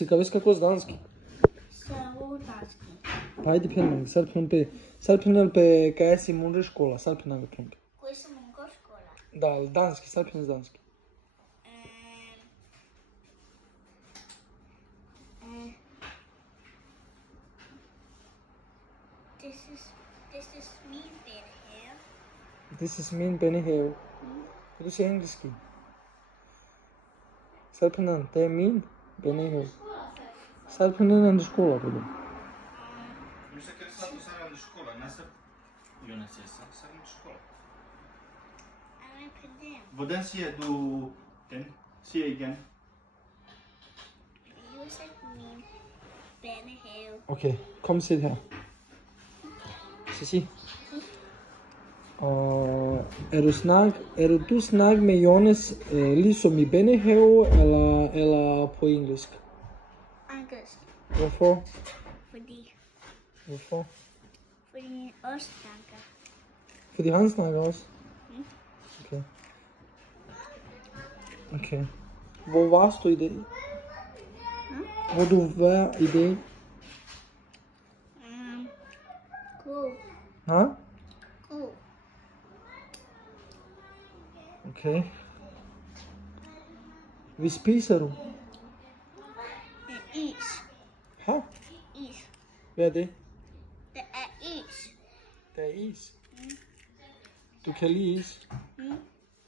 Сега виж какво с дански. Само дански. Пайди пенал, Салпинал пе кая си мунре школа, Салпинал пенал. Кои са мунго школа? Да, дански, Салпинал дански. This is me being here. This is min Benehave. Kan du sige engelsk? Salpinal, det er min Benehave. Salpinal er en skole på det. Nu se chiar s-a dus în școală, n-a Ionas să în școală. I'm pedem. Hvordan siger du den? Siger igen. You said me being here. Okay, kom sid her. Så sig. Og er du snak med Jonas ligesom i Benehave eller på engelsk? Engelsk. Hvorfor? Fordi Hvorfor? også snakker. Fordi han snakker også? Okay. Okay. Hvor var du i dag? Hvor du var i dag? Cool. Ha? Cool. Okay. Hvad spiser du? Is. Ha? Is. Hvad er det? Det er is. Der er is. Du kan lide is? Mm.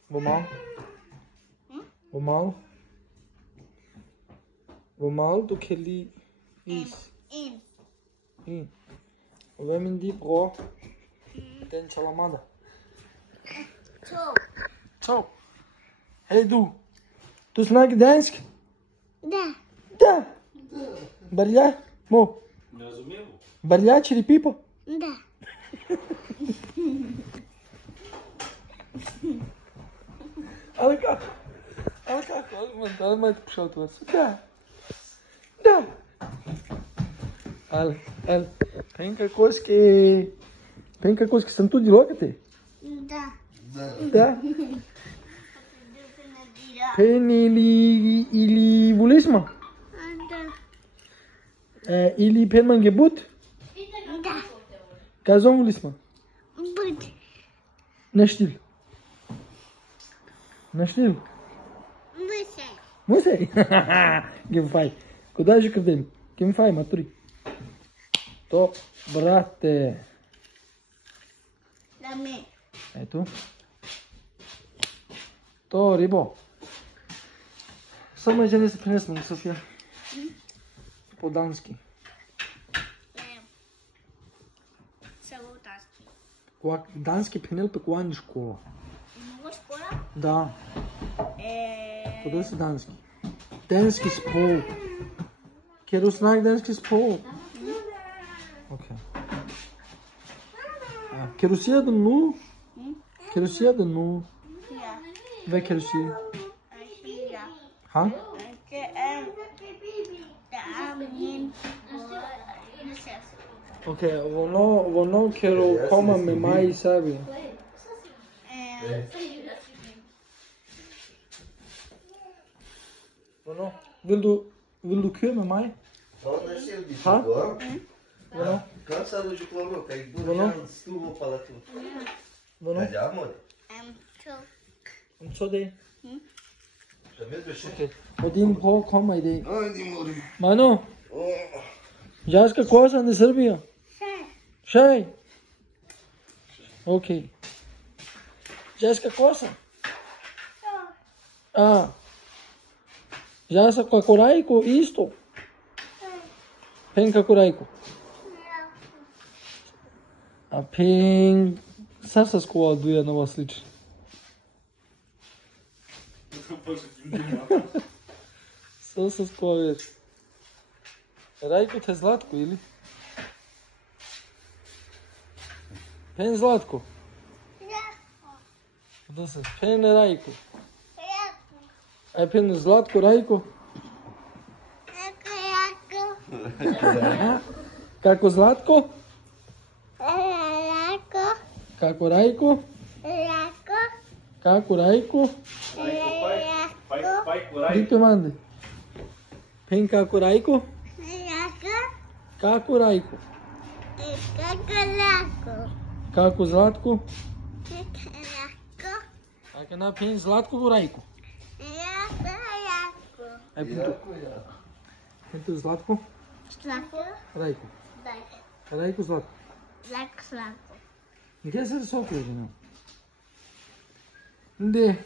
Hvor meget? Hvor meget? Hvor meget du kan lide is? En. Og hvad med din bror? Den salamada. 2. 2. Hey du. Du snakker dansk? Da. Da. Barja? Mo. Ne razumemo. Barja chili pipo? Da. Але как? Але майте пішов от вас. Да. Да. Але. Пенка коски, съм тут локате? Da. Да. Пен или волисма? Da. Или пен мангебут? Da. Казвам волисма? Bud. Наштил. Наштил. Musse. Мусей? Гимфай. Куда же къдем? Гимфай, матури. То, брате. Lame. Ето. То, рибо. Само жени се принесна, София. По-дански. Само danski. Дански пенел пе кола ни школа. Много школа? Да. Къде си дански? Danski sprog. Kan du snakke dansk sprog? Okay. Ja. Kan du sige det nu? Kan du sige det nu? Ja. Hvad kan du sige? Ja. Ha? Det er min prinsesse. Okay, og hvornår kan du komme med mig i Serbien? Hvornår? Vil du køre med mig? Ha? Hvornår? Cansa do cloro, que aí Não, não. do estuvo para tu. Hvornår? Ja, amor. Om 2 dage? Já mesmo chefe. Okay. Og din bror kommer i dag. Ai, de mori. Mano, jeg skal kosa i Serbia. Šaj. Okay. Jeg skal kosa. Ja sam kako Rajko isto. Pen kako Rajko. A pen sad sa skova duja na vas slično. Sad sa skova već. Rajko te Zlatko ili? Pen Zlatko. Da se pen Rajko. Aj pen Zlatko Rajko. Kako Zlatko? Kako Rajko? Kako Rajko? Pai cu Rai. Dite mande. Hen kako Rajko? Lako. Kako Rajko? Kako lako. Kako Zlatko? Lako. Ajde na hen Zlatkovu Rajku. Lako. Aj pintu. Jako, jako. Pintu Zlatko? Slako. Rajku. Lako. Rajku Zlatko. Slako. Gdje se Sofija žena? Gdje?